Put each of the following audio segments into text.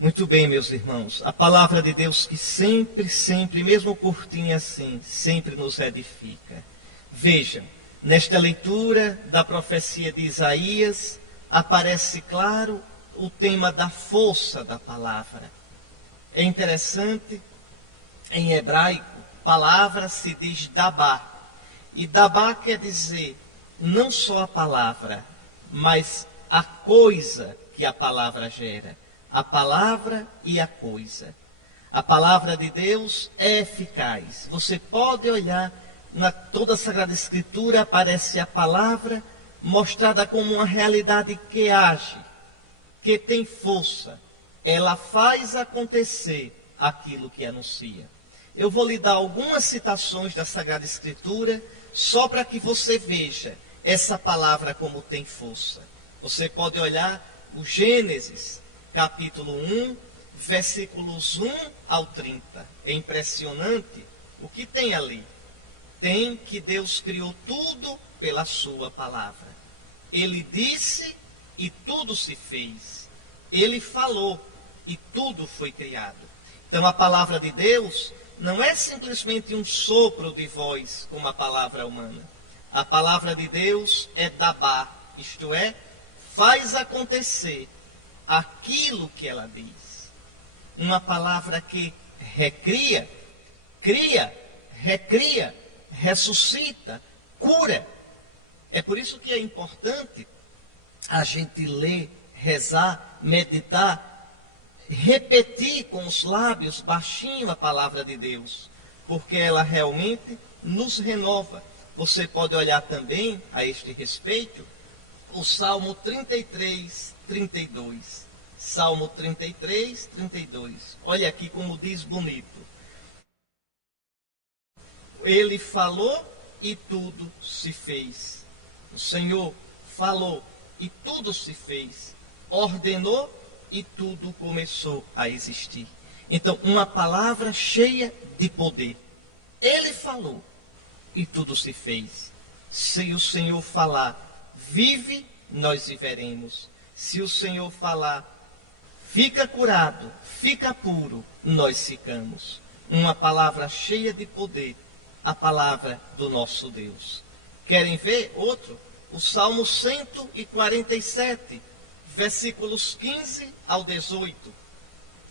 Muito bem, meus irmãos. A palavra de Deus que sempre, mesmo curtinha assim, sempre nos edifica. Vejam, nesta leitura da profecia de Isaías, aparece claro o tema da força da palavra. É interessante, em hebraico, palavra se diz dabá. E dabá quer dizer não só a palavra, mas a coisa que a palavra gera. A palavra e a coisa. A palavra de Deus é eficaz. Você pode olhar, na toda a Sagrada Escritura aparece a palavra mostrada como uma realidade que age, que tem força. Ela faz acontecer aquilo que anuncia. Eu vou lhe dar algumas citações da Sagrada Escritura, só para que você veja essa palavra como tem força. Você pode olhar o Gênesis, capítulo 1, versículos 1 ao 30. É impressionante o que tem ali. Tem que Deus criou tudo pela sua palavra. Ele disse e tudo se fez. Ele falou e tudo foi criado. Então a palavra de Deus não é simplesmente um sopro de voz como a palavra humana. A palavra de Deus é dabá, isto é, faz acontecer aquilo que ela diz. Uma palavra que recria, cria, recria, ressuscita, cura. É por isso que é importante a gente ler, rezar, meditar, repetir com os lábios baixinho a palavra de Deus, porque ela realmente nos renova. Você pode olhar também a este respeito o Salmo 33, 32. Salmo 33, 32. Olha aqui como diz bonito. Ele falou e tudo se fez. O Senhor falou e tudo se fez. Ordenou e tudo começou a existir. Então, uma palavra cheia de poder. Ele falou e tudo se fez. Se o Senhor falar, vive, nós viveremos. Se o Senhor falar, fica curado, fica puro, nós ficamos. Uma palavra cheia de poder, a palavra do nosso Deus. Querem ver outro? O Salmo 147, versículos 15 ao 18.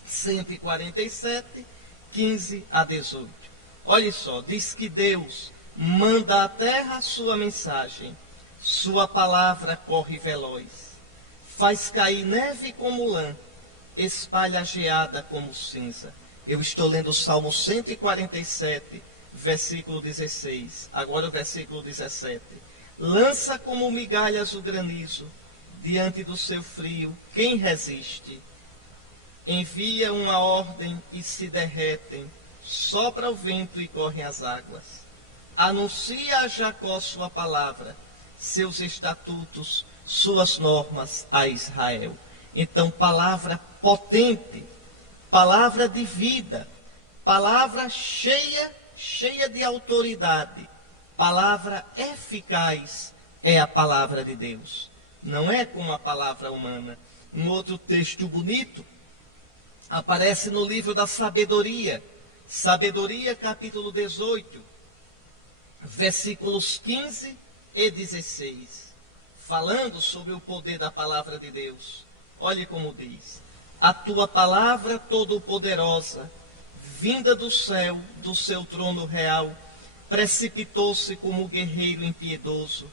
147, 15 a 18. Olha só, diz que Deus manda à terra a sua mensagem, sua palavra corre veloz, faz cair neve como lã, espalha a geada como cinza. Eu estou lendo o Salmo 147, versículo 16, agora o versículo 17. Lança como migalhas o granizo, diante do seu frio, quem resiste? Envia uma ordem e se derretem, sopra o vento e correm as águas. Anuncia a Jacó sua palavra, seus estatutos, suas normas a Israel. Então, palavra potente, palavra de vida, palavra cheia de autoridade, palavra eficaz é a palavra de Deus. Não é como a palavra humana. Um outro texto bonito aparece no livro da Sabedoria, Sabedoria capítulo 18, versículos 15 e 16, falando sobre o poder da palavra de Deus. Olhe como diz: a tua palavra todo-poderosa, vinda do céu, do seu trono real, precipitou-se como guerreiro impiedoso,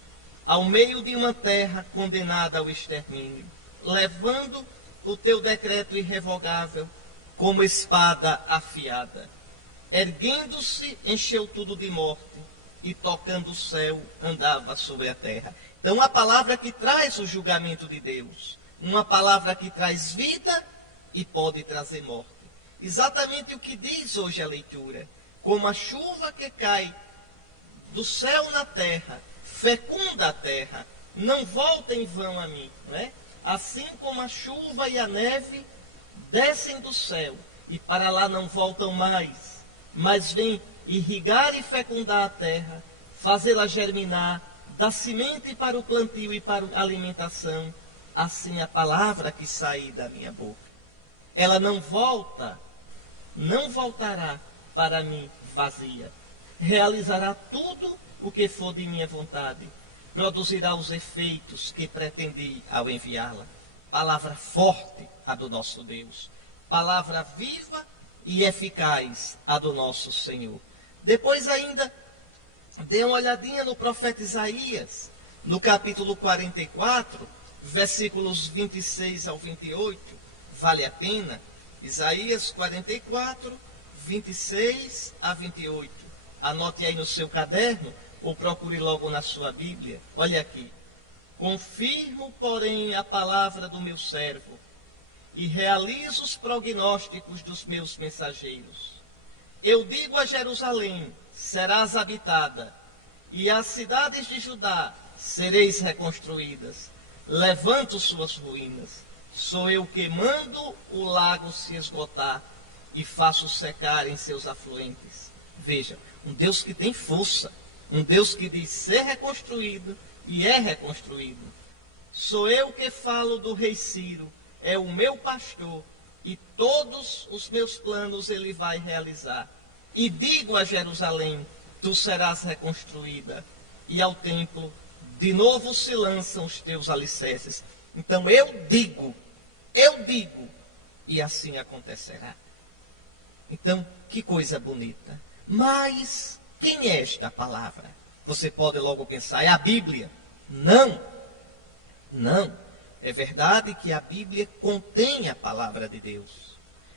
ao meio de uma terra condenada ao extermínio, levando o teu decreto irrevogável como espada afiada. Erguendo-se, encheu tudo de morte, e tocando o céu, andava sobre a terra. Então, a palavra que traz o julgamento de Deus, uma palavra que traz vida e pode trazer morte. Exatamente o que diz hoje a leitura. Como a chuva que cai do céu na terra, fecunda a terra, não volta em vão a mim, não é? Assim como a chuva e a neve descem do céu e para lá não voltam mais, mas vêm irrigar e fecundar a terra, fazê-la germinar, dar semente para o plantio e para a alimentação, assim a palavra que sair da minha boca. Ela não voltará para mim vazia. Realizará tudo o que for de minha vontade. Produzirá os efeitos que pretendi ao enviá-la. Palavra forte, a do nosso Deus. Palavra viva e eficaz, a do nosso Senhor. Depois ainda, dê uma olhadinha no profeta Isaías, no capítulo 44, versículos 26 ao 28. Vale a pena. Isaías 44, 26 a 28. Anote aí no seu caderno, ou procure logo na sua Bíblia. Olha aqui. Confirmo, porém, a palavra do meu servo, e realizo os prognósticos dos meus mensageiros. Eu digo a Jerusalém, serás habitada, e as cidades de Judá sereis reconstruídas. Levanto suas ruínas. Sou eu que mando o lago se esgotar e faço secar em seus afluentes. Veja, um Deus que tem força, um Deus que diz ser reconstruído e é reconstruído. Sou eu que falo do rei Ciro, é o meu pastor, e todos os meus planos ele vai realizar. E digo a Jerusalém, tu serás reconstruída, e ao templo de novo se lançam os teus alicerces. Então eu digo, e assim acontecerá. Então, que coisa bonita. Mas quem é esta palavra? Você pode logo pensar, é a Bíblia? Não. É verdade que a Bíblia contém a palavra de Deus.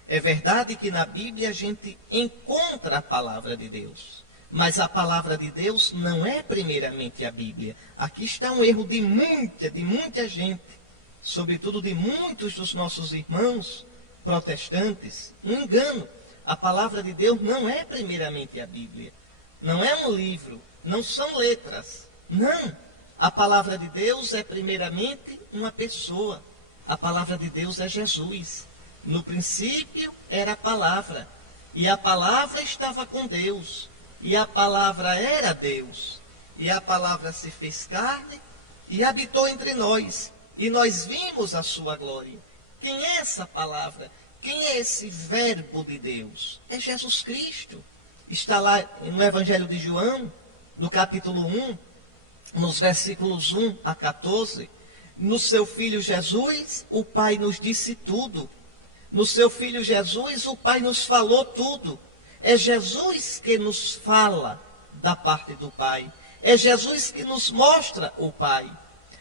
É verdade que na Bíblia a gente encontra a palavra de Deus. Mas a palavra de Deus não é primeiramente a Bíblia. Aqui está um erro de muita gente, sobretudo de muitos dos nossos irmãos protestantes. Um engano. A palavra de Deus não é primeiramente a Bíblia. Não é um livro, não são letras. Não. A palavra de Deus é primeiramente uma pessoa. A palavra de Deus é Jesus. No princípio era a palavra, e a palavra estava com Deus, e a palavra era Deus, e a palavra se fez carne e habitou entre nós, e nós vimos a sua glória. Quem é essa palavra? Quem é esse verbo de Deus? É Jesus Cristo. Está lá no Evangelho de João, no capítulo 1, nos versículos 1 a 14. No seu Filho Jesus, o Pai nos disse tudo. No seu Filho Jesus, o Pai nos falou tudo. É Jesus que nos fala da parte do Pai. É Jesus que nos mostra o Pai.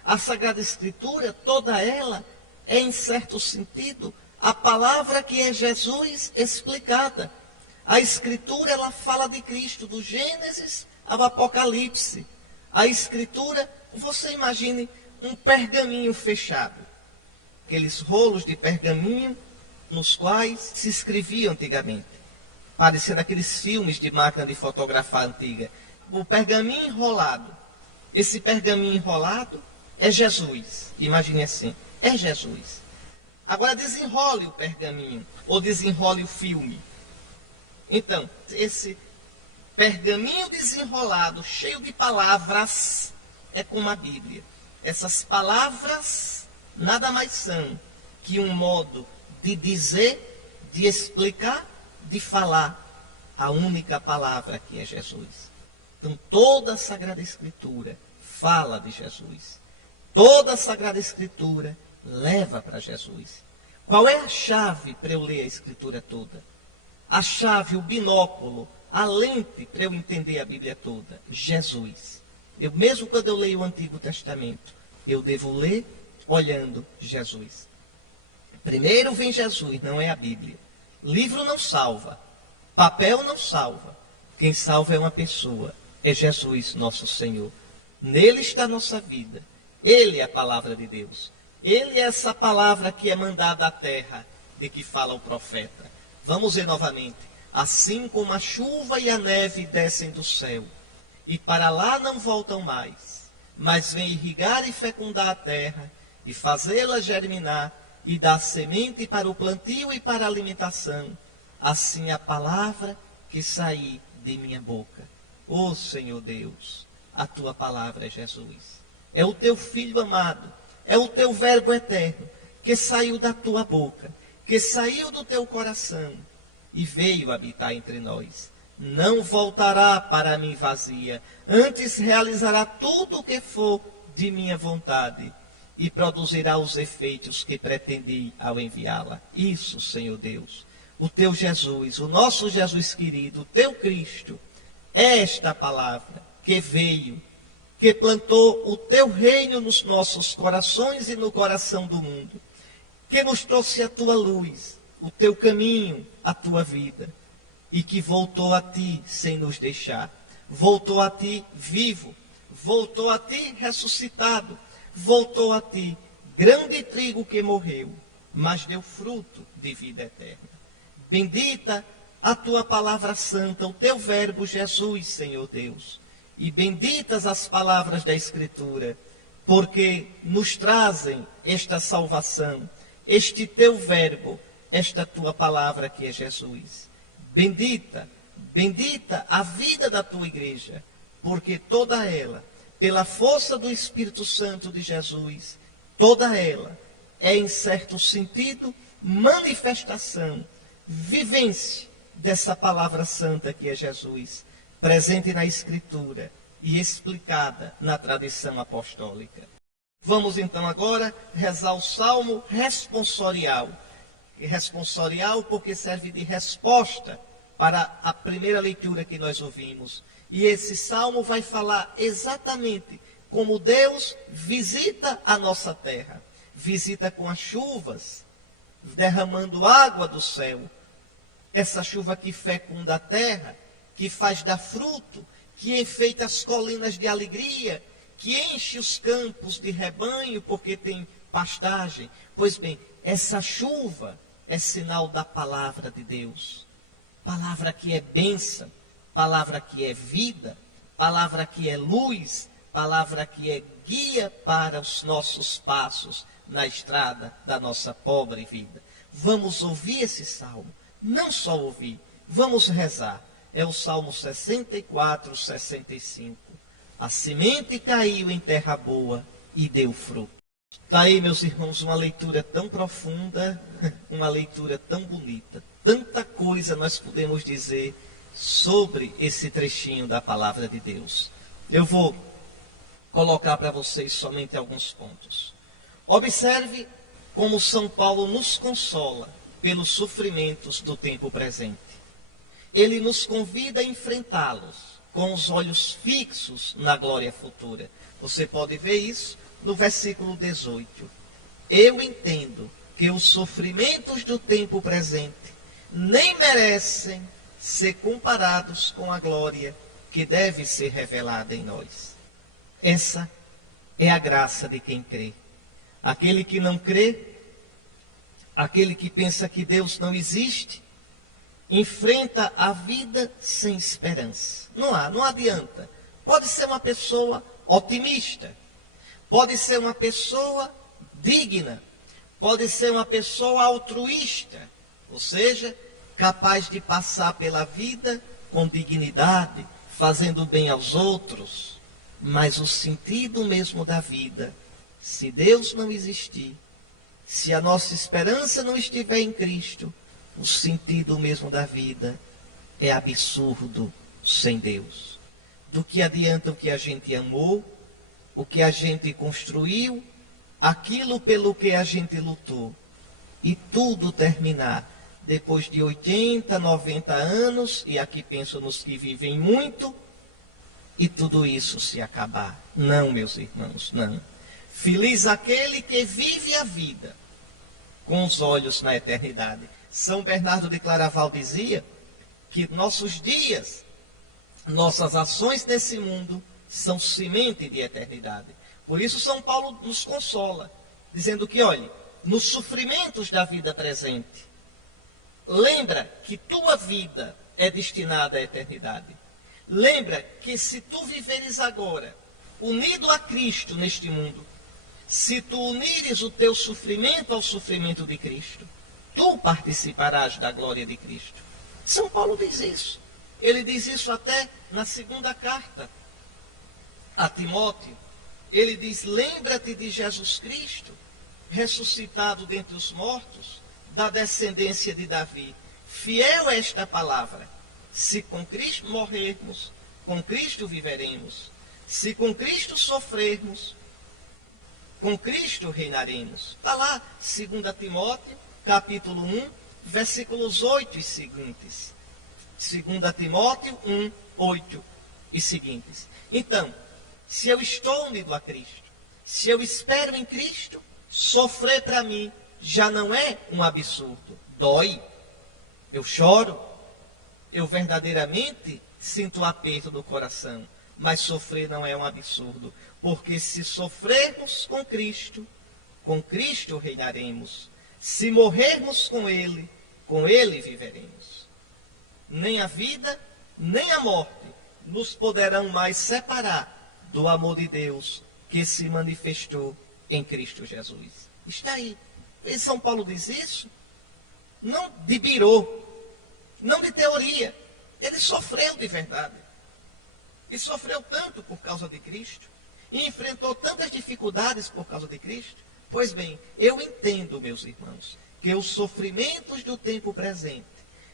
A Sagrada Escritura, toda ela, é em certo sentido a palavra que é Jesus explicada. A Escritura, ela fala de Cristo, do Gênesis ao Apocalipse. A Escritura, você imagine um pergaminho fechado. Aqueles rolos de pergaminho nos quais se escrevia antigamente. Parecendo aqueles filmes de máquina de fotografar antiga. O pergaminho enrolado. Esse pergaminho enrolado é Jesus. Imagine assim, é Jesus. Agora desenrole o pergaminho, ou desenrole o filme. Então, esse pergaminho desenrolado, cheio de palavras, é como a Bíblia. Essas palavras nada mais são que um modo de dizer, de explicar, de falar a única palavra que é Jesus. Então, toda a Sagrada Escritura fala de Jesus. Toda a Sagrada Escritura leva para Jesus. Qual é a chave para eu ler a Escritura toda? A chave, o binóculo, a lente para eu entender a Bíblia toda? Jesus. Mesmo quando eu leio o Antigo Testamento, eu devo ler olhando Jesus. Primeiro vem Jesus, não é a Bíblia. Livro não salva, papel não salva. Quem salva é uma pessoa, é Jesus, nosso Senhor. Nele está a nossa vida. Ele é a palavra de Deus. Ele é essa palavra que é mandada à terra, de que fala o profeta. Vamos ver novamente. Assim como a chuva e a neve descem do céu, e para lá não voltam mais, mas vêm irrigar e fecundar a terra, e fazê-la germinar, e dar semente para o plantio e para a alimentação, assim a palavra que sair de minha boca. Ó Senhor Deus, a tua palavra é Jesus. É o teu Filho amado, é o teu verbo eterno, que saiu da tua boca, que saiu do teu coração e veio habitar entre nós. Não voltará para mim vazia, antes realizará tudo o que for de minha vontade e produzirá os efeitos que pretendi ao enviá-la. Isso, Senhor Deus, o teu Jesus, o nosso Jesus querido, o teu Cristo, é esta palavra que veio, que plantou o teu reino nos nossos corações e no coração do mundo, que nos trouxe a tua luz, o teu caminho, a tua vida, e que voltou a ti sem nos deixar, voltou a ti vivo, voltou a ti ressuscitado, voltou a ti grande trigo que morreu, mas deu fruto de vida eterna. Bendita a tua palavra santa, o teu verbo Jesus, Senhor Deus, e benditas as palavras da Escritura, porque nos trazem esta salvação, este teu verbo, esta tua palavra que é Jesus. Bendita, bendita a vida da tua igreja, porque toda ela, pela força do Espírito Santo de Jesus, toda ela é, em certo sentido, manifestação, vivência dessa palavra santa que é Jesus, presente na Escritura e explicada na tradição apostólica. Vamos então agora rezar o Salmo responsorial. Responsorial porque serve de resposta para a primeira leitura que nós ouvimos. E esse salmo vai falar exatamente como Deus visita a nossa terra. Visita com as chuvas, derramando água do céu. Essa chuva que fecunda a terra, que faz dar fruto, que enfeita as colinas de alegria, que enche os campos de rebanho porque tem pastagem. Pois bem, essa chuva é sinal da palavra de Deus. Palavra que é bênção, palavra que é vida, palavra que é luz, palavra que é guia para os nossos passos na estrada da nossa pobre vida. Vamos ouvir esse salmo, não só ouvir, vamos rezar. É o Salmo 64, 65. A semente caiu em terra boa e deu fruto. Está aí, meus irmãos, uma leitura tão profunda, uma leitura tão bonita. Tanta coisa nós podemos dizer sobre esse trechinho da palavra de Deus. Eu vou colocar para vocês somente alguns pontos. Observe como São Paulo nos consola pelos sofrimentos do tempo presente. Ele nos convida a enfrentá-los com os olhos fixos na glória futura. Você pode ver isso no versículo 18. Eu entendo que os sofrimentos do tempo presente nem merecem ser comparados com a glória que deve ser revelada em nós. Essa é a graça de quem crê. Aquele que não crê, aquele que pensa que Deus não existe, enfrenta a vida sem esperança. Não adianta. Pode ser uma pessoa otimista, pode ser uma pessoa digna, pode ser uma pessoa altruísta, ou seja, capaz de passar pela vida com dignidade, fazendo bem aos outros. Mas o sentido mesmo da vida, se Deus não existir, se a nossa esperança não estiver em Cristo, o sentido mesmo da vida é absurdo sem Deus. Do que adianta o que a gente amou, o que a gente construiu, aquilo pelo que a gente lutou, e tudo terminar depois de 80, 90 anos, e aqui penso nos que vivem muito, e tudo isso se acabar. Não, meus irmãos, não. Feliz aquele que vive a vida com os olhos na eternidade. São Bernardo de Claraval dizia que nossos dias, nossas ações nesse mundo são semente de eternidade. Por isso São Paulo nos consola, dizendo que, olhe, nos sofrimentos da vida presente, lembra que tua vida é destinada à eternidade. Lembra que se tu viveres agora, unido a Cristo neste mundo, se tu unires o teu sofrimento ao sofrimento de Cristo, tu participarás da glória de Cristo. São Paulo diz isso. Ele diz isso até na segunda carta a Timóteo. Ele diz, lembra-te de Jesus Cristo, ressuscitado dentre os mortos, da descendência de Davi. Fiel é esta palavra. Se com Cristo morrermos, com Cristo viveremos. Se com Cristo sofrermos, com Cristo reinaremos. Está lá, 2 Timóteo, capítulo 1, versículos 8 e seguintes. 2 Timóteo 1, 8 e seguintes. Então, se eu estou unido a Cristo, se eu espero em Cristo, sofrer para mim já não é um absurdo. Dói, eu choro, eu verdadeiramente sinto o aperto do coração, mas sofrer não é um absurdo, porque se sofrermos com Cristo reinaremos. Se morrermos com Ele viveremos. Nem a vida, nem a morte nos poderão mais separar do amor de Deus que se manifestou em Cristo Jesus. Está aí. E São Paulo diz isso, não de birô, não de teoria. Ele sofreu de verdade. E sofreu tanto por causa de Cristo. E enfrentou tantas dificuldades por causa de Cristo. Pois bem, eu entendo, meus irmãos, que os sofrimentos do tempo presente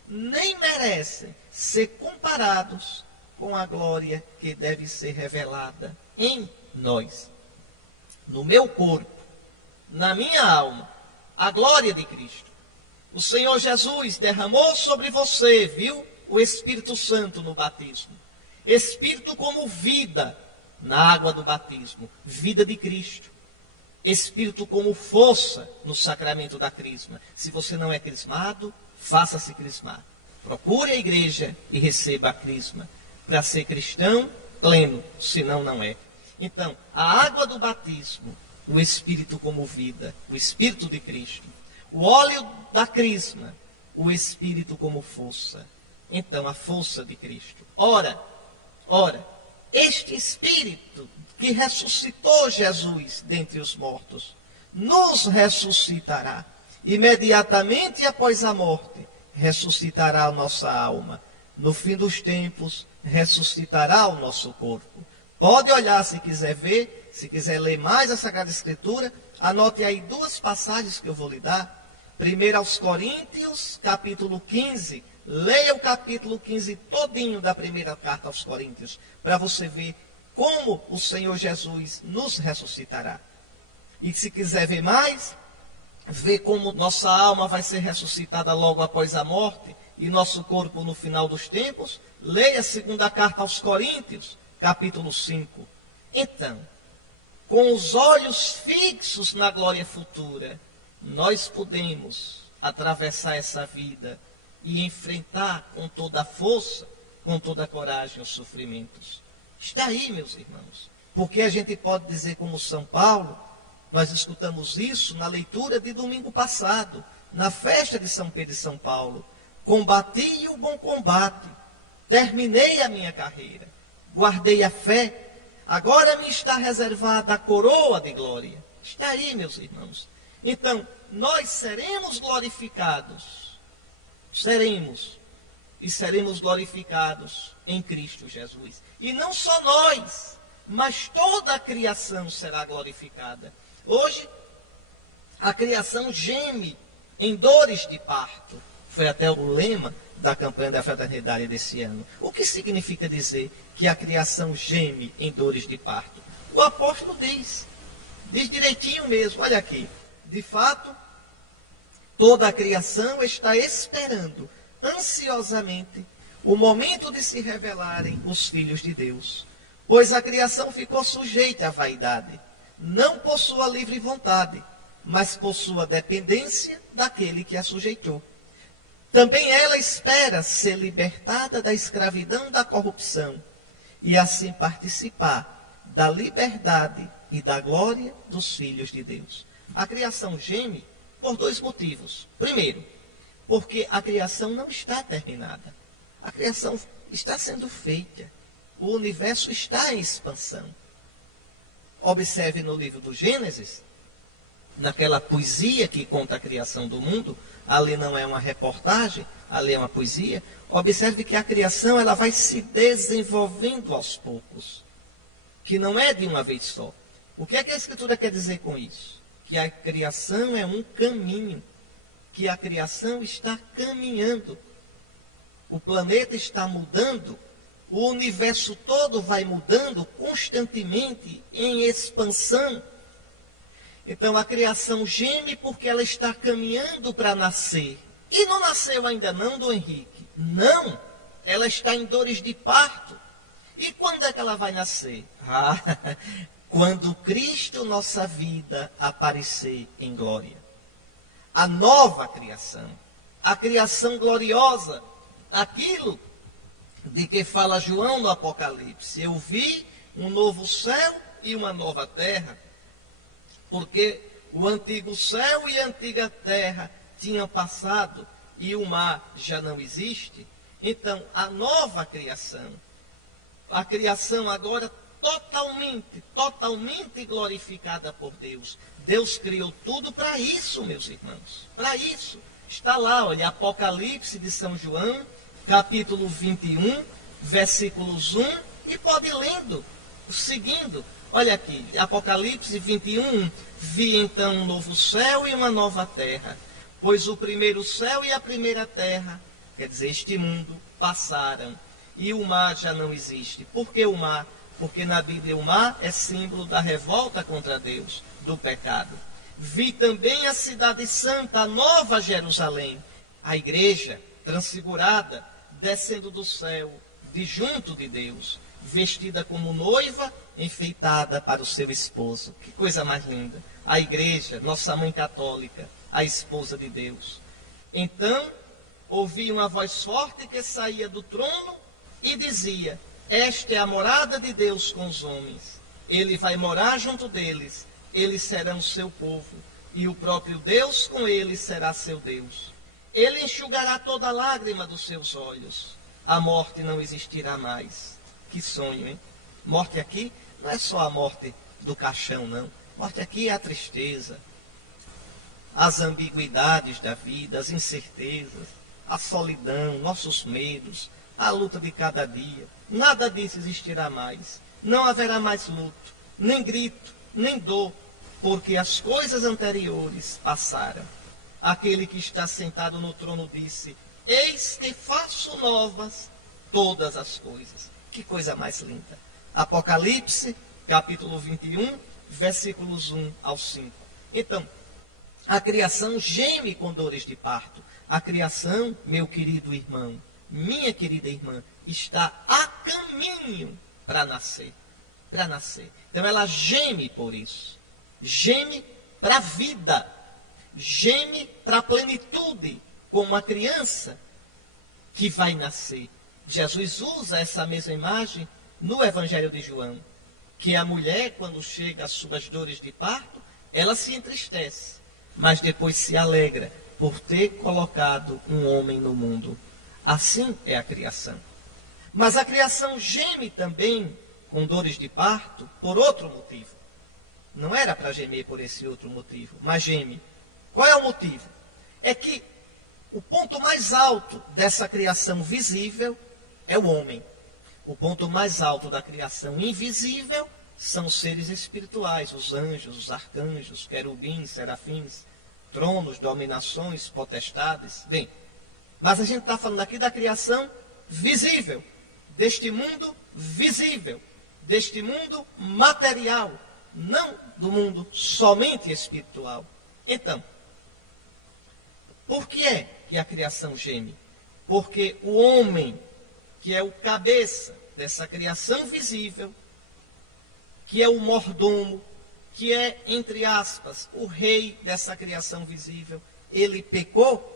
nem merecem ser comparados com a glória que deve ser revelada em nós. No meu corpo, na minha alma, a glória de Cristo. O Senhor Jesus derramou sobre você, viu, o Espírito Santo no batismo. Espírito como vida na água do batismo, vida de Cristo. Espírito como força no sacramento da crisma. Se você não é crismado, faça-se crismar. Procure a igreja e receba a crisma. Para ser cristão pleno, senão não é. Então, a água do batismo, o Espírito como vida, o Espírito de Cristo. O óleo da crisma, o Espírito como força. Então, a força de Cristo. Ora, este Espírito que ressuscitou Jesus dentre os mortos, nos ressuscitará. Imediatamente após a morte, ressuscitará a nossa alma. No fim dos tempos, ressuscitará o nosso corpo. Pode olhar se quiser ver, se quiser ler mais a Sagrada Escritura, anote aí duas passagens que eu vou lhe dar. 1 aos Coríntios, capítulo 15. Leia o capítulo 15 todinho da primeira carta aos Coríntios, para você ver como o Senhor Jesus nos ressuscitará. E se quiser ver mais, ver como nossa alma vai ser ressuscitada logo após a morte e nosso corpo no final dos tempos, leia a segunda carta aos Coríntios, capítulo 5. Então, com os olhos fixos na glória futura, nós podemos atravessar essa vida e enfrentar com toda a força, com toda a coragem os sofrimentos. Está aí, meus irmãos. Porque a gente pode dizer como São Paulo, nós escutamos isso na leitura de domingo passado, na festa de São Pedro e São Paulo. Combati o bom combate, terminei a minha carreira, guardei a fé, agora me está reservada a coroa de glória. Está aí, meus irmãos. Então, nós seremos glorificados. Seremos glorificados em Cristo Jesus. E não só nós, mas toda a criação será glorificada. Hoje, a criação geme em dores de parto. Foi até o lema da campanha da fraternidade desse ano. O que significa dizer que a criação geme em dores de parto? O apóstolo diz direitinho mesmo, olha aqui. De fato, toda a criação está esperando ansiosamente o momento de se revelarem os filhos de Deus. Pois a criação ficou sujeita à vaidade, não por sua livre vontade, mas por sua dependência daquele que a sujeitou. Também ela espera ser libertada da escravidão da corrupção e assim participar da liberdade e da glória dos filhos de Deus. A criação geme por dois motivos. Primeiro, porque a criação não está terminada. A criação está sendo feita. O universo está em expansão. Observe no livro do Gênesis, naquela poesia que conta a criação do mundo, ali não é uma reportagem, ali é uma poesia. Observe que a criação ela vai se desenvolvendo aos poucos, que não é de uma vez só. O que é que a Escritura quer dizer com isso? Que a criação é um caminho. que a criação está caminhando. O planeta está mudando, o universo todo vai mudando constantemente em expansão. Então a criação geme porque ela está caminhando para nascer. E não nasceu ainda não, Dom Henrique? Não, ela está em dores de parto. E quando é que ela vai nascer? Quando Cristo, nossa vida, aparecer em glória. A nova criação, a criação gloriosa, aquilo de que fala João no Apocalipse. Eu vi um novo céu e uma nova terra, porque o antigo céu e a antiga terra tinham passado e o mar já não existe. Então, a nova criação, a criação agora totalmente glorificada por Deus. Deus criou tudo para isso, meus irmãos, para isso. Está lá, olha, Apocalipse de São João, capítulo 21, versículos 1, e pode ir lendo, seguindo. Olha aqui, Apocalipse 21, vi então um novo céu e uma nova terra, pois o primeiro céu e a primeira terra, quer dizer, este mundo, passaram, e o mar já não existe. Por que o mar? Porque na Bíblia o mar é símbolo da revolta contra Deus, do pecado. Vi também a cidade santa, a nova Jerusalém, a igreja transfigurada, descendo do céu, de junto de Deus, vestida como noiva, enfeitada para o seu esposo. Que coisa mais linda! A igreja, nossa mãe católica, a esposa de Deus. Então, ouvi uma voz forte que saía do trono e dizia: esta é a morada de Deus com os homens. Ele vai morar junto deles, eles serão seu povo, e o próprio Deus com eles será seu Deus. Ele enxugará toda lágrima dos seus olhos. A morte não existirá mais. Que sonho, hein? Morte aqui não é só a morte do caixão, não. Morte aqui é a tristeza, as ambiguidades da vida, as incertezas, a solidão, nossos medos, a luta de cada dia. Nada disso existirá mais. Não haverá mais luto, nem grito, nem dor, porque as coisas anteriores passaram. Aquele que está sentado no trono disse: eis que faço novas todas as coisas. Que coisa mais linda. Apocalipse, capítulo 21, versículos 1 ao 5. Então, a criação geme com dores de parto. A criação, meu querido irmão, minha querida irmã, está a caminho para nascer. Para nascer. Então ela geme por isso. Geme para a vida. Geme para a plenitude, como uma criança que vai nascer. Jesus usa essa mesma imagem no Evangelho de João, que a mulher, quando chega às suas dores de parto, ela se entristece, mas depois se alegra por ter colocado um homem no mundo. Assim é a criação. Mas a criação geme também com dores de parto por outro motivo. Não era para gemer por esse outro motivo, mas geme. Qual é o motivo? É que o ponto mais alto dessa criação visível é o homem. O ponto mais alto da criação invisível são os seres espirituais, os anjos, os arcanjos, querubins, serafins, tronos, dominações, potestades. Bem, mas a gente está falando aqui da criação visível, deste mundo visível, deste mundo material, não do mundo somente espiritual. Então, por que é que a criação geme? Porque o homem, que é o cabeça dessa criação visível, que é o mordomo, que é, entre aspas, o rei dessa criação visível, ele pecou,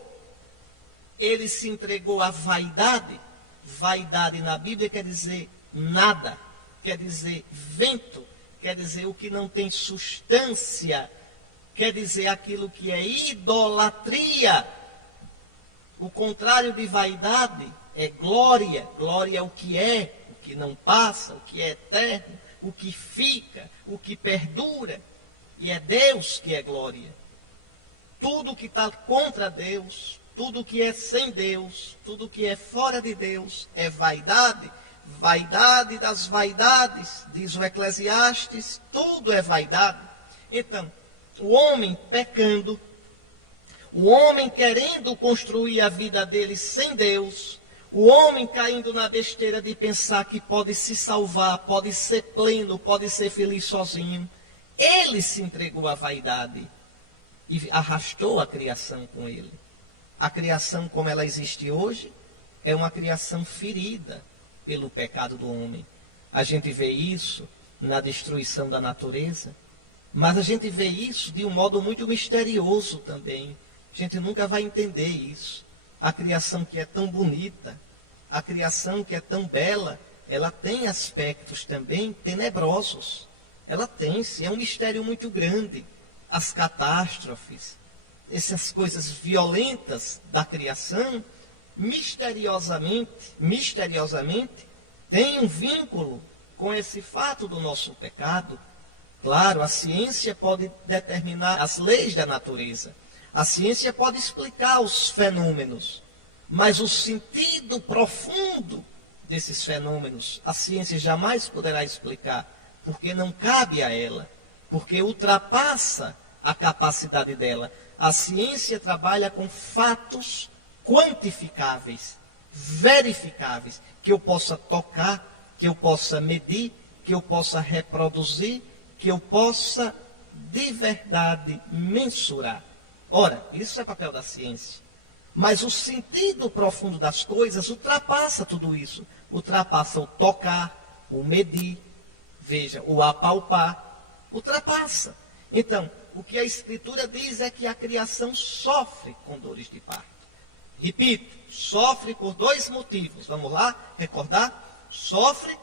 ele se entregou à vaidade. Vaidade na Bíblia quer dizer nada, quer dizer vento, quer dizer o que não tem substância, quer dizer aquilo que é idolatria. O contrário de vaidade é glória. Glória é o que não passa, o que é eterno, o que fica, o que perdura. E é Deus que é glória. Tudo que está contra Deus, tudo que é sem Deus, tudo que é fora de Deus é vaidade. Vaidade das vaidades, diz o Eclesiastes, tudo é vaidade. Então, o homem pecando, O homem querendo construir a vida dele sem Deus, o homem caindo na besteira de pensar que pode se salvar, pode ser pleno, pode ser feliz sozinho. Ele se entregou à vaidade e arrastou a criação com ele. A criação como ela existe hoje é uma criação ferida pelo pecado do homem. A gente vê isso na destruição da natureza, mas a gente vê isso de um modo muito misterioso também. A gente nunca vai entender isso. A criação que é tão bonita, a criação que é tão bela, ela tem aspectos também tenebrosos. Ela tem, sim, é um mistério muito grande. As catástrofes, essas coisas violentas da criação, misteriosamente, tem um vínculo com esse fato do nosso pecado. Claro, a ciência pode determinar as leis da natureza. A ciência pode explicar os fenômenos. Mas o sentido profundo desses fenômenos, a ciência jamais poderá explicar, porque não cabe a ela, porque ultrapassa a capacidade dela. A ciência trabalha com fatos quantificáveis, verificáveis, que eu possa tocar, que eu possa medir, que eu possa reproduzir, que eu possa de verdade mensurar. Ora, isso é papel da ciência. Mas o sentido profundo das coisas ultrapassa tudo isso. Ultrapassa o tocar, o medir, veja, o apalpar, ultrapassa. Então, o que a Escritura diz é que a criação sofre com dores de parto. Repito, sofre por dois motivos. Vamos lá recordar? Sofre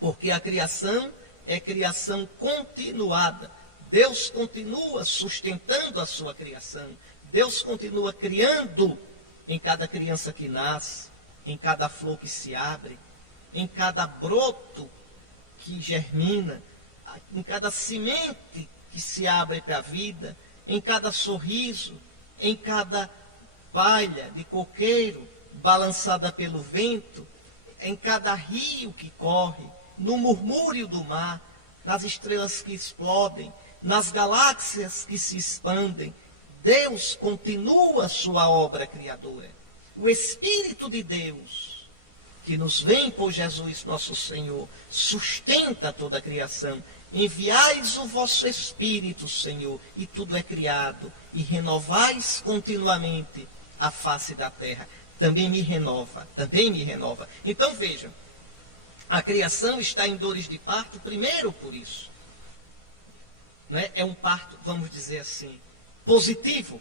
porque a criação é criação continuada. Deus continua sustentando a sua criação. Deus continua criando em cada criança que nasce, em cada flor que se abre, em cada broto que germina, em cada semente que se abre para a vida, em cada sorriso, em cada palha de coqueiro balançada pelo vento, em cada rio que corre, no murmúrio do mar, nas estrelas que explodem, nas galáxias que se expandem. Deus continua a sua obra criadora. O Espírito de Deus, que nos vem por Jesus nosso Senhor, sustenta toda a criação. Enviais o vosso Espírito, Senhor, e tudo é criado, e renovais continuamente a face da terra. Também me renova, também me renova. Então vejam, a criação está em dores de parto, primeiro por isso. Né? É um parto, vamos dizer assim, positivo.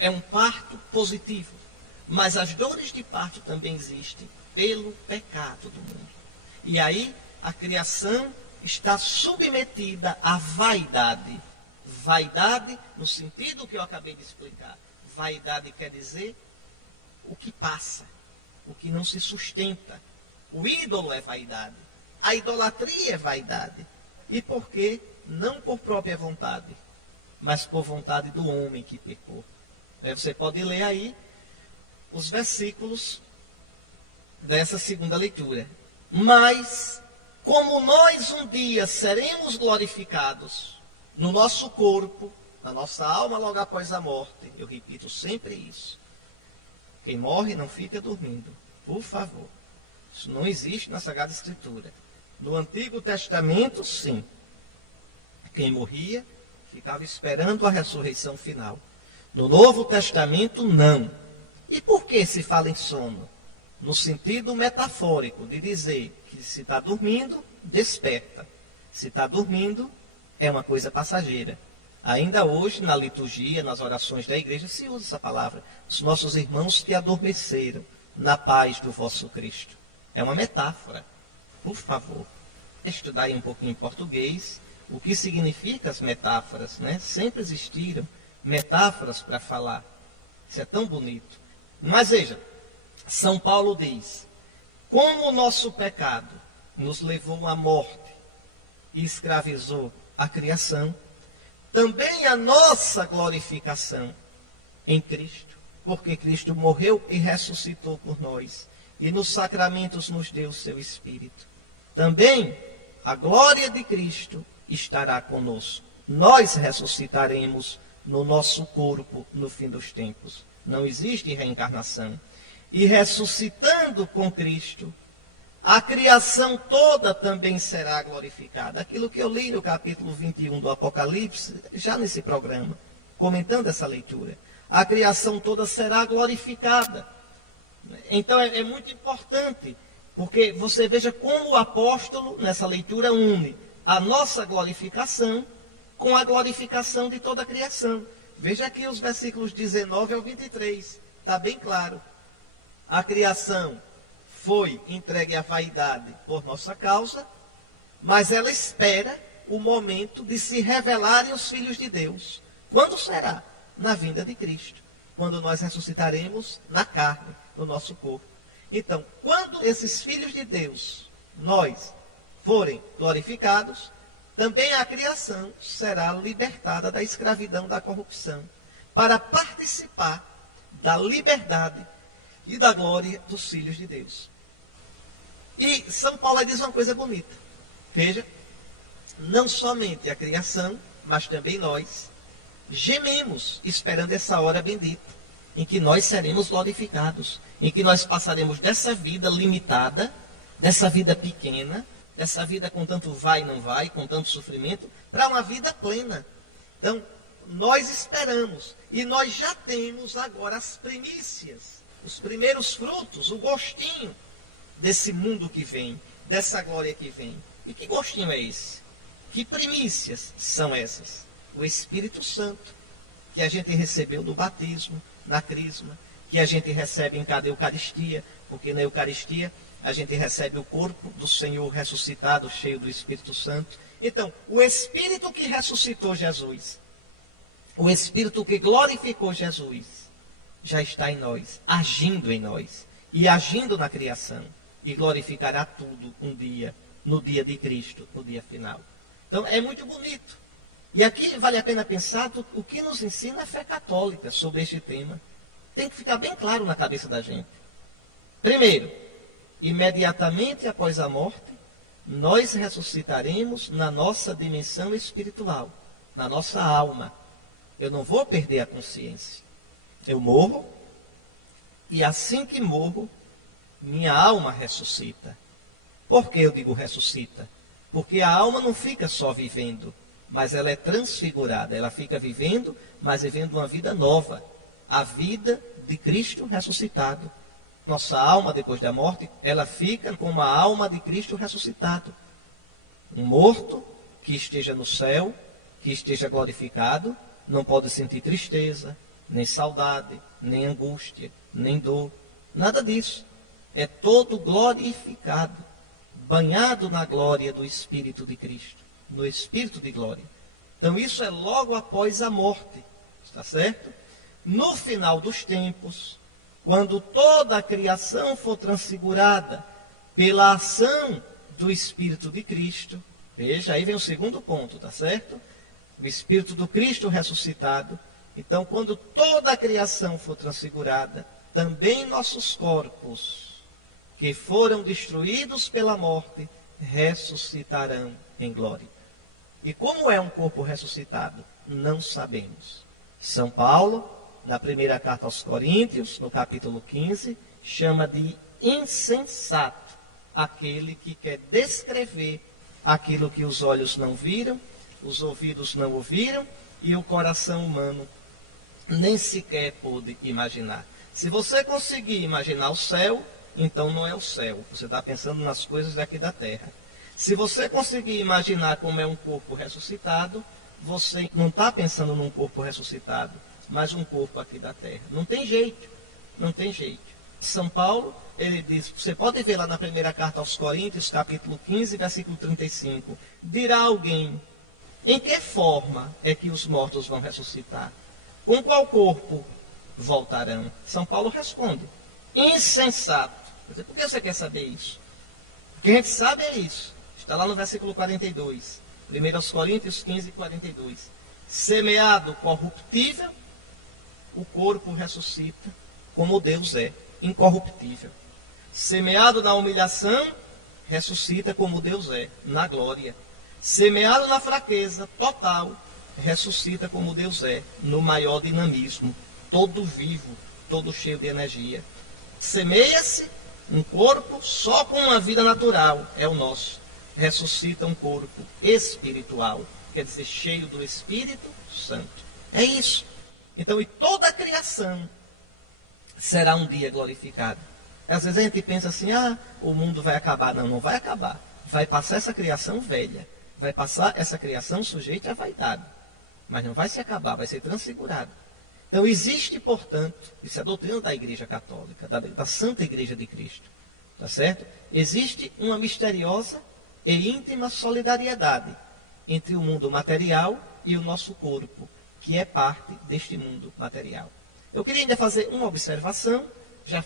É um parto positivo. Mas as dores de parto também existem pelo pecado do mundo. E aí a criação está submetida à vaidade. Vaidade no sentido que eu acabei de explicar. Vaidade quer dizer o que passa, o que não se sustenta. O ídolo é vaidade. A idolatria é vaidade. E por quê? Não por própria vontade, mas por vontade do homem que pecou. Você pode ler aí os versículos dessa segunda leitura. Mas, como nós um dia seremos glorificados no nosso corpo, na nossa alma logo após a morte, eu repito sempre isso. Quem morre não fica dormindo, por favor. Isso não existe na Sagrada Escritura. No Antigo Testamento, sim. Quem morria ficava esperando a ressurreição final. No Novo Testamento, não. E por que se fala em sono? No sentido metafórico de dizer que se está dormindo, desperta. Se está dormindo, é uma coisa passageira. Ainda hoje, na liturgia, nas orações da igreja, se usa essa palavra. Os nossos irmãos que adormeceram na paz do vosso Cristo. É uma metáfora. Por favor, estudar aí um pouquinho em português. O que significa as metáforas, né? Sempre existiram metáforas para falar. Isso é tão bonito. Mas veja, São Paulo diz, como o nosso pecado nos levou à morte e escravizou a criação, também a nossa glorificação em Cristo, porque Cristo morreu e ressuscitou por nós, e nos sacramentos nos deu o seu Espírito. Também a glória de Cristo estará conosco. Nós ressuscitaremos no nosso corpo no fim dos tempos. Não existe reencarnação. E ressuscitando com Cristo, a criação toda também será glorificada. Aquilo que eu li no capítulo 21 do Apocalipse, já nesse programa, comentando essa leitura. A criação toda será glorificada. Então é muito importante, porque você veja como o apóstolo, nessa leitura, une a nossa glorificação com a glorificação de toda a criação. Veja aqui os versículos 19 ao 23, está bem claro. A criação foi entregue à vaidade por nossa causa, mas ela espera o momento de se revelarem os filhos de Deus. Quando será? Na vinda de Cristo, quando nós ressuscitaremos na carne, no nosso corpo. Então, quando esses filhos de Deus, nós, forem glorificados, também a criação será libertada da escravidão, da corrupção, para participar da liberdade e da glória dos filhos de Deus. E São Paulo diz uma coisa bonita. Veja, não somente a criação, mas também nós, gememos esperando essa hora bendita, em que nós seremos glorificados, em que nós passaremos dessa vida limitada, dessa vida pequena, dessa vida com tanto vai e não vai, com tanto sofrimento, para uma vida plena. Então, nós esperamos, e nós já temos agora as primícias, os primeiros frutos, o gostinho desse mundo que vem, dessa glória que vem. E que gostinho é esse? Que primícias são essas? O Espírito Santo, que a gente recebeu do batismo, na crisma, que a gente recebe em cada Eucaristia, porque na Eucaristia a gente recebe o corpo do Senhor ressuscitado, cheio do Espírito Santo. Então, o Espírito que ressuscitou Jesus, o Espírito que glorificou Jesus, já está em nós, agindo em nós, e agindo na criação, e glorificará tudo um dia, no dia de Cristo, no dia final. Então, é muito bonito. E aqui vale a pena pensar o que nos ensina a fé católica sobre este tema. Tem que ficar bem claro na cabeça da gente. Primeiro, imediatamente após a morte, nós ressuscitaremos na nossa dimensão espiritual, na nossa alma. Eu não vou perder a consciência. Eu morro, e assim que morro, minha alma ressuscita. Por que eu digo ressuscita? Porque a alma não fica só vivendo, mas ela é transfigurada. Ela fica vivendo, mas vivendo uma vida nova. A vida de Cristo ressuscitado. Nossa alma, depois da morte, ela fica como a alma de Cristo ressuscitado. Um morto que esteja no céu, que esteja glorificado, não pode sentir tristeza, nem saudade, nem angústia, nem dor. Nada disso. É todo glorificado, banhado na glória do Espírito de Cristo, no Espírito de glória. Então isso é logo após a morte, está certo? No final dos tempos, quando toda a criação for transfigurada pela ação do Espírito de Cristo, veja, aí vem o segundo ponto, tá certo? O Espírito do Cristo ressuscitado. Então, quando toda a criação for transfigurada, também nossos corpos, que foram destruídos pela morte, ressuscitarão em glória. E como é um corpo ressuscitado? Não sabemos. São Paulo, na primeira carta aos Coríntios, no capítulo 15, chama de insensato aquele que quer descrever aquilo que os olhos não viram, os ouvidos não ouviram e o coração humano nem sequer pôde imaginar. Se você conseguir imaginar o céu, então não é o céu. Você está pensando nas coisas daqui da terra. Se você conseguir imaginar como é um corpo ressuscitado, você não está pensando num corpo ressuscitado, mas um corpo aqui da terra. Não tem jeito. Não tem jeito. São Paulo, ele diz, você pode ver lá na primeira carta aos Coríntios, capítulo 15, versículo 35. Dirá alguém, em que forma é que os mortos vão ressuscitar? Com qual corpo voltarão? São Paulo responde, insensato. Quer dizer, por que você quer saber isso? O que a gente sabe é isso. Está lá no versículo 42. 1 Coríntios 15, 42. Semeado corruptível, o corpo ressuscita como Deus é, incorruptível. Semeado na humilhação, ressuscita como Deus é, na glória. Semeado na fraqueza total, ressuscita como Deus é, no maior dinamismo, todo vivo, todo cheio de energia. Semeia-se um corpo só com uma vida natural, é o nosso. Ressuscita um corpo espiritual, quer dizer, cheio do Espírito Santo. É isso. Então, e toda a criação será um dia glorificada. Às vezes a gente pensa assim, o mundo vai acabar. Não, não vai acabar. Vai passar essa criação velha. Vai passar essa criação sujeita à vaidade. Mas não vai se acabar, vai ser transfigurada. Então existe, portanto, isso é a doutrina da Igreja Católica, da Santa Igreja de Cristo. Tá certo? Existe uma misteriosa e íntima solidariedade entre o mundo material e o nosso corpo, que é parte deste mundo material. Eu queria ainda fazer uma observação, já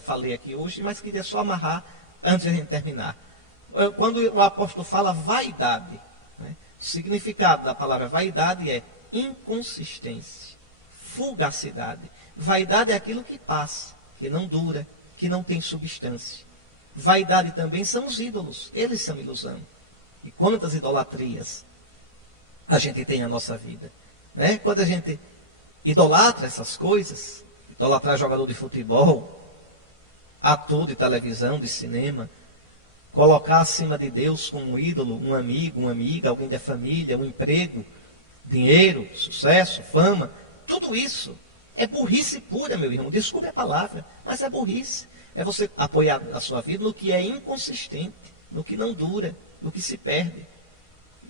falei aqui hoje, mas queria só amarrar antes de a gente terminar. Quando o apóstolo fala vaidade, né, o significado da palavra vaidade é inconsistência, fugacidade. Vaidade é aquilo que passa, que não dura, que não tem substância. Vaidade também são os ídolos, eles são ilusão. E quantas idolatrias a gente tem na nossa vida, né? Quando a gente idolatra essas coisas, idolatrar jogador de futebol, ator de televisão, de cinema, colocar acima de Deus como um ídolo, um amigo, uma amiga, alguém da família, um emprego, dinheiro, sucesso, fama, tudo isso é burrice pura, meu irmão. Desculpe a palavra, mas é burrice. É você apoiar a sua vida no que é inconsistente, no que não dura, no que se perde.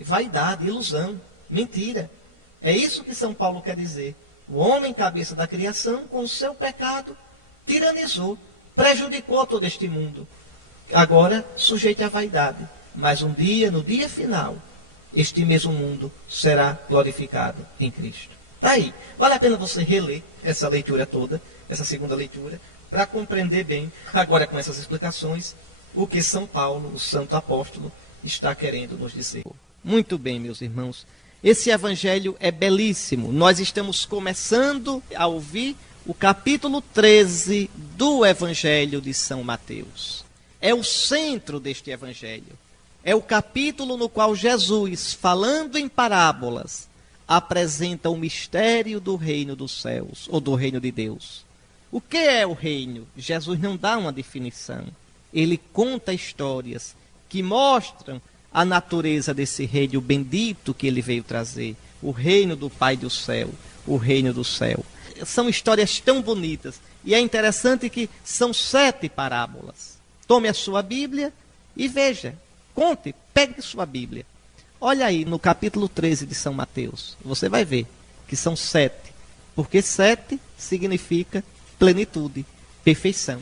Vaidade, ilusão, mentira. É isso que São Paulo quer dizer. O homem, cabeça da criação, com o seu pecado, tiranizou, prejudicou todo este mundo. Agora, sujeito à vaidade. Mas um dia, no dia final, este mesmo mundo será glorificado em Cristo. Está aí. Vale a pena você reler essa leitura toda, essa segunda leitura, para compreender bem, agora com essas explicações, o que São Paulo, o santo apóstolo, está querendo nos dizer. Muito bem, meus irmãos. Esse evangelho é belíssimo. Nós estamos começando a ouvir o capítulo 13 do evangelho de São Mateus. É o centro deste evangelho. É o capítulo no qual Jesus, falando em parábolas, apresenta o mistério do reino dos céus, ou do reino de Deus. O que é o reino? Jesus não dá uma definição. Ele conta histórias que mostram a natureza desse reino bendito que ele veio trazer. O reino do Pai do céu, o reino do céu. São histórias tão bonitas. E é interessante que são 7 parábolas. Tome a sua Bíblia e veja. Conte, pegue sua Bíblia. Olha aí no capítulo 13 de São Mateus. Você vai ver que são 7. Porque 7 significa plenitude, perfeição.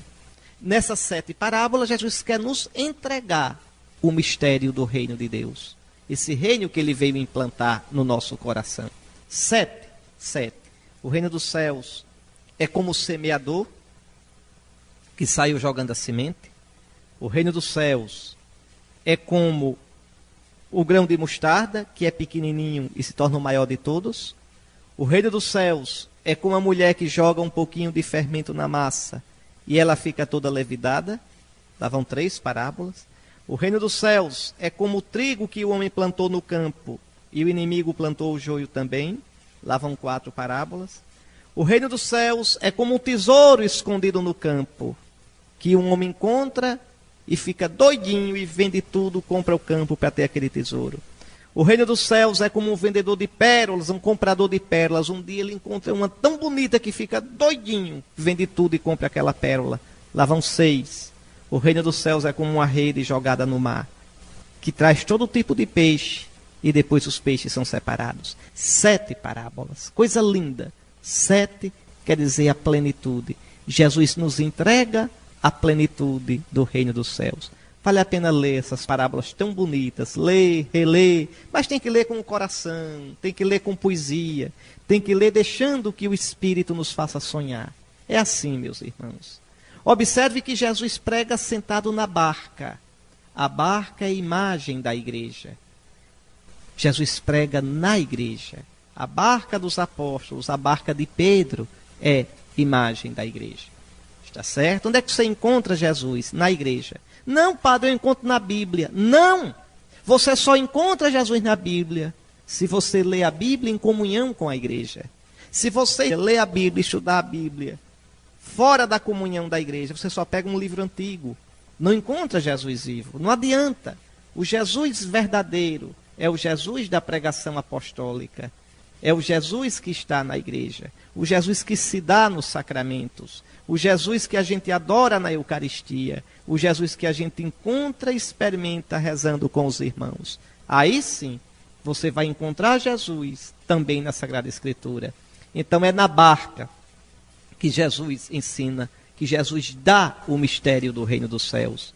Nessas 7 parábolas, Jesus quer nos entregar o mistério do reino de Deus. Esse reino que ele veio implantar no nosso coração. 7. O reino dos céus é como o semeador que saiu jogando a semente. O reino dos céus é como o grão de mostarda, que é pequenininho e se torna o maior de todos. O reino dos céus é como a mulher que joga um pouquinho de fermento na massa e ela fica toda levidada. Lá vão 3 parábolas. O reino dos céus é como o trigo que o homem plantou no campo e o inimigo plantou o joio também. Lá vão 4 parábolas. O reino dos céus é como um tesouro escondido no campo, que um homem encontra e fica doidinho e vende tudo, compra o campo para ter aquele tesouro. O reino dos céus é como um vendedor de pérolas, um comprador de pérolas. Um dia ele encontra uma tão bonita que fica doidinho, vende tudo e compra aquela pérola. Lá vão 6. O reino dos céus é como uma rede jogada no mar, que traz todo tipo de peixe e depois os peixes são separados. 7 parábolas, coisa linda. 7 quer dizer a plenitude. Jesus nos entrega a plenitude do reino dos céus. Vale a pena ler essas parábolas tão bonitas, ler, reler, mas tem que ler com o coração, tem que ler com poesia, tem que ler deixando que o Espírito nos faça sonhar. É assim, meus irmãos. Observe que Jesus prega sentado na barca. A barca é a imagem da igreja. Jesus prega na igreja. A barca dos apóstolos, a barca de Pedro, é imagem da igreja. Está certo? Onde é que você encontra Jesus? Na igreja. Não, padre, eu encontro na Bíblia. Não! Você só encontra Jesus na Bíblia se você lê a Bíblia em comunhão com a igreja. Se você lê a Bíblia, estudar a Bíblia fora da comunhão da igreja, você só pega um livro antigo. Não encontra Jesus vivo. Não adianta. O Jesus verdadeiro é o Jesus da pregação apostólica. É o Jesus que está na igreja. O Jesus que se dá nos sacramentos. O Jesus que a gente adora na Eucaristia. O Jesus que a gente encontra e experimenta rezando com os irmãos. Aí sim, você vai encontrar Jesus também na Sagrada Escritura. Então é na barca que Jesus ensina, que Jesus dá o mistério do reino dos céus.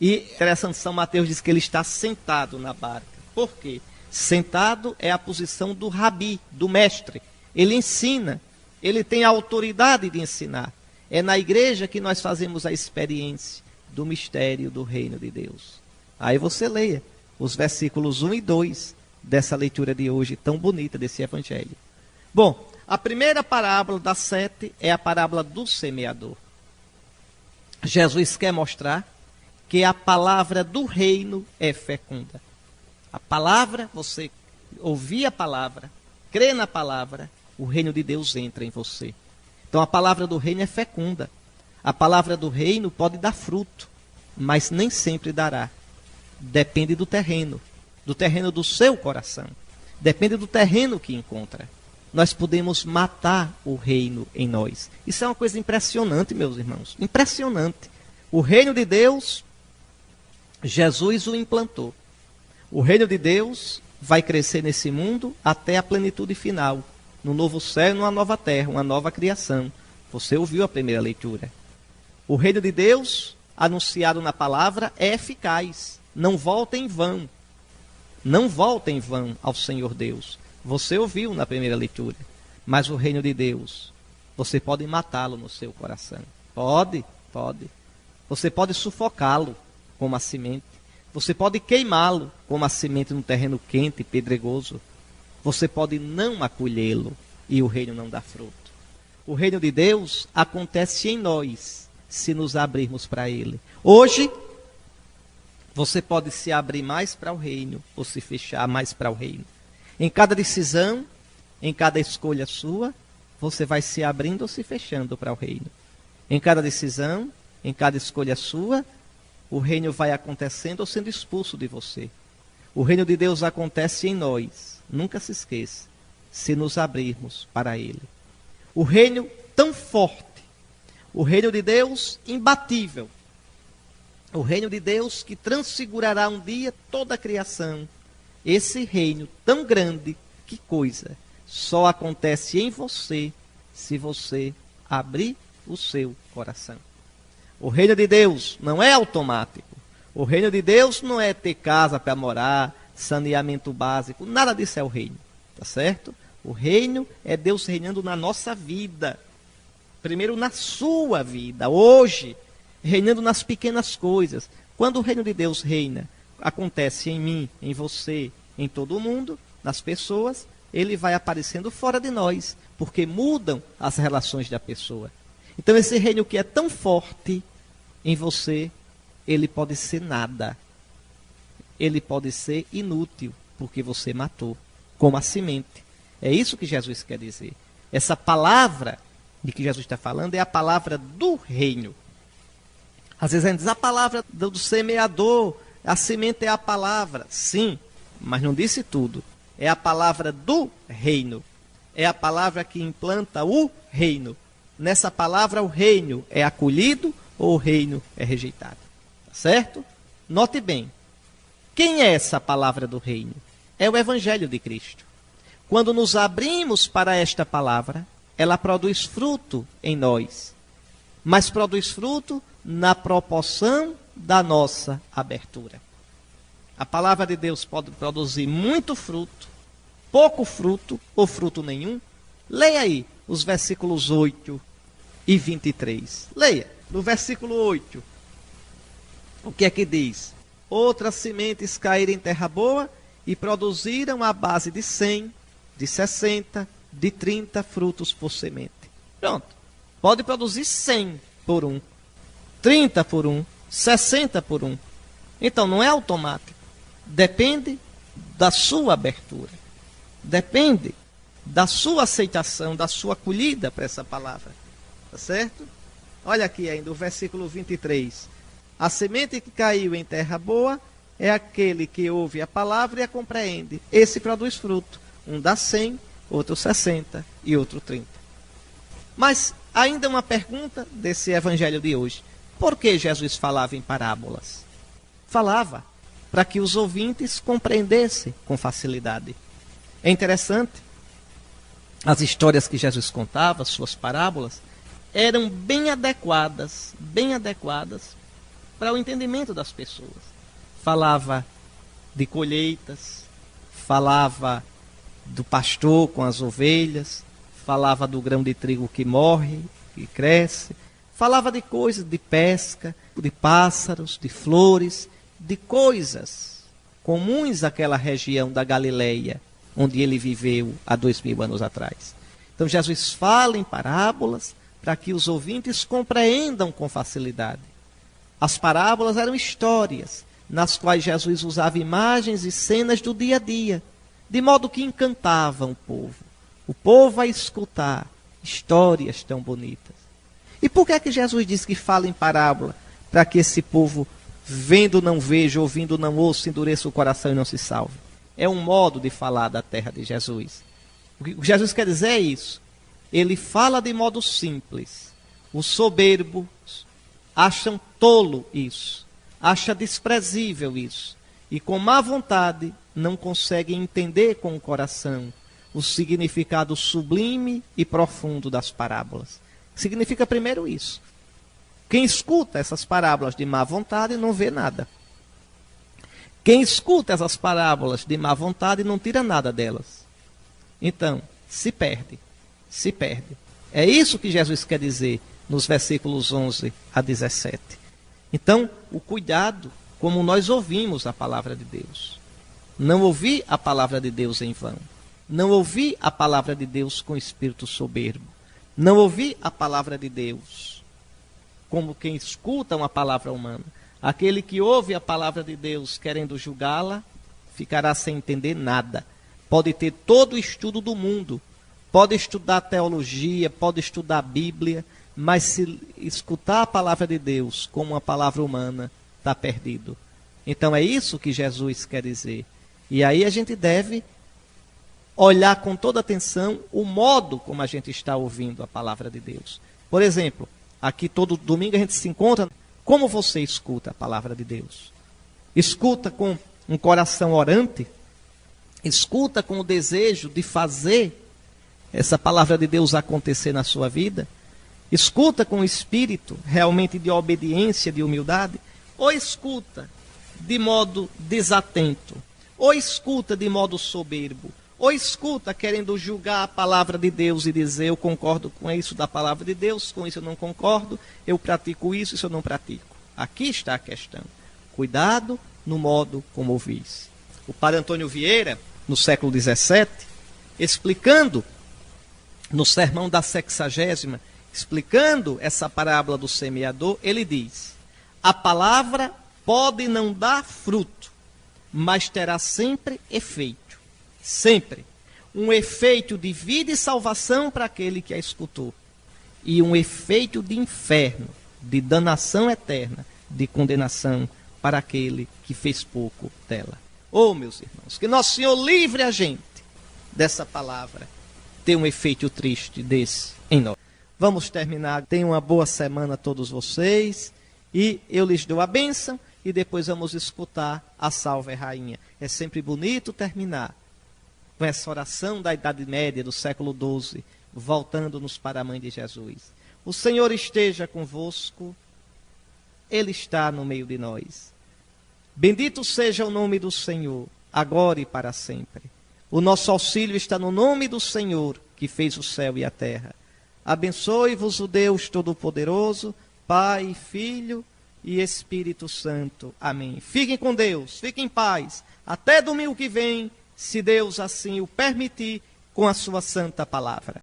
E interessante, São Mateus diz que ele está sentado na barca. Por quê? Sentado é a posição do rabi, do mestre. Ele ensina, ele tem a autoridade de ensinar. É na igreja que nós fazemos a experiência do mistério do reino de Deus. Aí você leia os versículos 1 e 2 dessa leitura de hoje, tão bonita desse evangelho. Bom, a primeira parábola das 7 é a parábola do semeador. Jesus quer mostrar que a palavra do reino é fecunda. A palavra, você ouvir a palavra, crê na palavra, o reino de Deus entra em você. Então a palavra do reino é fecunda. A palavra do reino pode dar fruto, mas nem sempre dará. Depende do terreno do seu coração. Depende do terreno que encontra. Nós podemos matar o reino em nós. Isso é uma coisa impressionante, meus irmãos. Impressionante. O reino de Deus, Jesus o implantou. O reino de Deus vai crescer nesse mundo até a plenitude final. No novo céu e numa nova terra, uma nova criação. Você ouviu a primeira leitura. O reino de Deus, anunciado na palavra, é eficaz. Não volta em vão. Não volta em vão ao Senhor Deus. Você ouviu na primeira leitura. Mas o reino de Deus, você pode matá-lo no seu coração. Pode. Você pode sufocá-lo como a semente. Você pode queimá-lo como a semente num terreno quente e pedregoso. Você pode não acolhê-lo e o reino não dá fruto. O reino de Deus acontece em nós, se nos abrirmos para ele. Hoje, você pode se abrir mais para o reino ou se fechar mais para o reino. Em cada decisão, em cada escolha sua, você vai se abrindo ou se fechando para o reino. Em cada decisão, em cada escolha sua, o reino vai acontecendo ou sendo expulso de você. O reino de Deus acontece em nós, nunca se esqueça, se nos abrirmos para ele. O reino tão forte, o reino de Deus imbatível, o reino de Deus que transfigurará um dia toda a criação. Esse reino tão grande, que coisa, só acontece em você, se você abrir o seu coração. O reino de Deus não é automático. O reino de Deus não é ter casa para morar, saneamento básico, nada disso é o reino, tá certo? O reino é Deus reinando na nossa vida. Primeiro na sua vida, hoje, reinando nas pequenas coisas. Quando o reino de Deus reina, acontece em mim, em você, em todo o mundo, nas pessoas, ele vai aparecendo fora de nós, porque mudam as relações da pessoa. Então esse reino que é tão forte em você, ele pode ser nada. Ele pode ser inútil, porque você matou, como a semente. É isso que Jesus quer dizer. Essa palavra de que Jesus está falando é a palavra do reino. Às vezes a gente diz a palavra do semeador, a semente é a palavra. Sim, mas não disse tudo. É a palavra do reino. É a palavra que implanta o reino. Nessa palavra o reino é acolhido ou o reino é rejeitado. Tá certo? Note bem. Quem é essa palavra do reino? É o Evangelho de Cristo. Quando nos abrimos para esta palavra, ela produz fruto em nós. Mas produz fruto na proporção da nossa abertura. A palavra de Deus pode produzir muito fruto, pouco fruto ou fruto nenhum. Leia aí os versículos 8 e 23. Leia, no versículo 8. O que é que diz? Outras sementes caíram em terra boa e produziram a base de 100, de 60, de 30 frutos por semente. Pronto. Pode produzir 100 por um, 30 por um, 60 por um. Então não é automático. Depende da sua abertura. Depende da sua aceitação, da sua acolhida para essa palavra. Tá certo? Olha aqui ainda o versículo 23. A semente que caiu em terra boa é aquele que ouve a palavra e a compreende. Esse produz fruto. Um dá 100, outro 60 e outro 30. Mas ainda uma pergunta desse evangelho de hoje. Por que Jesus falava em parábolas? Falava para que os ouvintes compreendessem com facilidade. É interessante, as histórias que Jesus contava, suas parábolas, eram bem adequadas para o entendimento das pessoas. Falava de colheitas, falava do pastor com as ovelhas, falava do grão de trigo que morre, que cresce, falava de coisas, de pesca, de pássaros, de flores, de coisas comuns àquela região da Galileia, onde ele viveu há 2000 anos atrás. Então Jesus fala em parábolas para que os ouvintes compreendam com facilidade. As parábolas eram histórias nas quais Jesus usava imagens e cenas do dia a dia, de modo que encantavam o povo a escutar histórias tão bonitas. E por que é que Jesus diz que fala em parábola? Para que esse povo, vendo não veja, ouvindo não ouça, endureça o coração e não se salve. É um modo de falar da terra de Jesus. O que Jesus quer dizer é isso. Ele fala de modo simples. Os soberbos acham tolo isso, acham desprezível isso. E com má vontade não conseguem entender com o coração o significado sublime e profundo das parábolas. Significa primeiro isso. Quem escuta essas parábolas de má vontade não vê nada. Quem escuta essas parábolas de má vontade não tira nada delas. Então, se perde. Se perde. É isso que Jesus quer dizer nos versículos 11 a 17. Então, o cuidado como nós ouvimos a palavra de Deus. Não ouvir a palavra de Deus em vão. Não ouvir a palavra de Deus com espírito soberbo. Não ouvir a palavra de Deus como quem escuta uma palavra humana. Aquele que ouve a palavra de Deus querendo julgá-la, ficará sem entender nada. Pode ter todo o estudo do mundo, pode estudar teologia, pode estudar a Bíblia, mas se escutar a palavra de Deus como uma palavra humana, está perdido. Então é isso que Jesus quer dizer. E aí a gente deve olhar com toda atenção o modo como a gente está ouvindo a palavra de Deus. Por exemplo, aqui todo domingo a gente se encontra. Como você escuta a palavra de Deus? Escuta com um coração orante? Escuta com o desejo de fazer essa palavra de Deus acontecer na sua vida? Escuta com o espírito realmente de obediência, de humildade? Ou escuta de modo desatento? Ou escuta de modo soberbo? Ou escuta querendo julgar a palavra de Deus e dizer: eu concordo com isso da palavra de Deus, com isso eu não concordo, eu pratico isso, isso eu não pratico. Aqui está a questão. Cuidado no modo como ouvis. O padre Antônio Vieira, no século XVII, explicando no sermão da 60ª, explicando essa parábola do semeador, ele diz: a palavra pode não dar fruto, mas terá sempre efeito. Sempre. Um efeito de vida e salvação para aquele que a escutou. E um efeito de inferno, de danação eterna, de condenação para aquele que fez pouco dela. Oh, meus irmãos, que Nosso Senhor livre a gente dessa palavra ter um efeito triste desse em nós. Vamos terminar. Tenham uma boa semana a todos vocês. E eu lhes dou a bênção e depois vamos escutar a Salve Rainha. É sempre bonito terminar com essa oração da Idade Média, do século XII, voltando-nos para a Mãe de Jesus. O Senhor esteja convosco, Ele está no meio de nós. Bendito seja o nome do Senhor, agora e para sempre. O nosso auxílio está no nome do Senhor, que fez o céu e a terra. Abençoe-vos o Deus Todo-Poderoso, Pai, Filho e Espírito Santo. Amém. Fiquem com Deus, fiquem em paz. Até domingo que vem, se Deus assim o permitir, com a sua santa palavra.